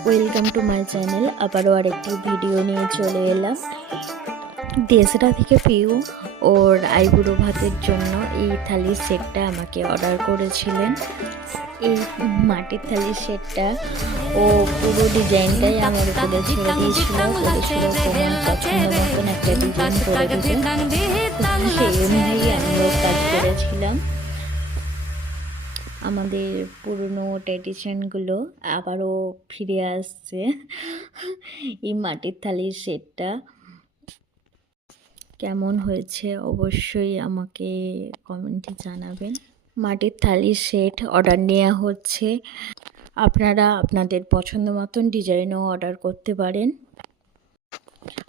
Welcome to my channel. আবারও আরেকটি video নিয়ে চলে এলাম। দেশরা থেকে পিউ ওর আইবুড়ো ভাতের জন্য এই থালির সেটটা আমাকে অর্ডার করেছিলেন। এই মাটির থালির সেটটা ও পুরো ডিজাইনটাই আমার উপরে ছেড়ে দিয়েছিল, বলেছিল তোমার পছন্দ মতন একটা ডিজাইন করে দিতে। সেই অনুযায়ী আমিও কাজ করেছিলাম। আমাদের পুরনো ট্র্যাডিশনগুলো আবারও ফিরে আসছে। এই মাটির থালির সেটটা কেমন হয়েছে অবশ্যই আমাকে কমেন্টে জানাবেন। মাটির থালির সেট অর্ডার নেওয়া হচ্ছে, আপনারা আপনাদের পছন্দ মতন ডিজাইনও অর্ডার করতে পারেন।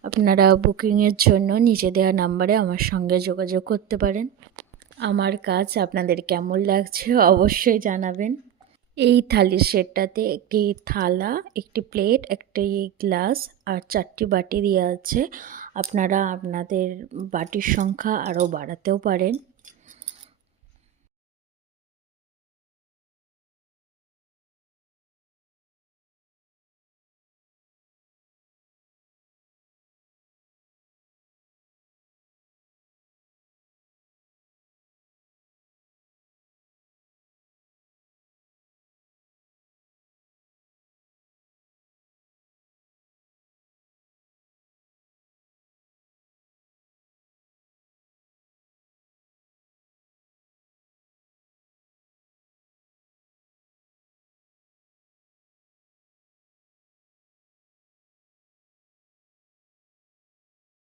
আপনারা বুকিংয়ের জন্য নিচে দেওয়া নাম্বারে আমার সঙ্গে যোগাযোগ করতে পারেন। আমার কাজ আপনাদের কেমন লাগছে অবশ্যই জানাবেন। এই থালির সেটটাতে একটি থালা, একটি প্লেট, একটি গ্লাস আর 4টি বাটি দেওয়া আছে। আপনারা আপনাদের বাটির সংখ্যা আরও বাড়াতেও পারেন।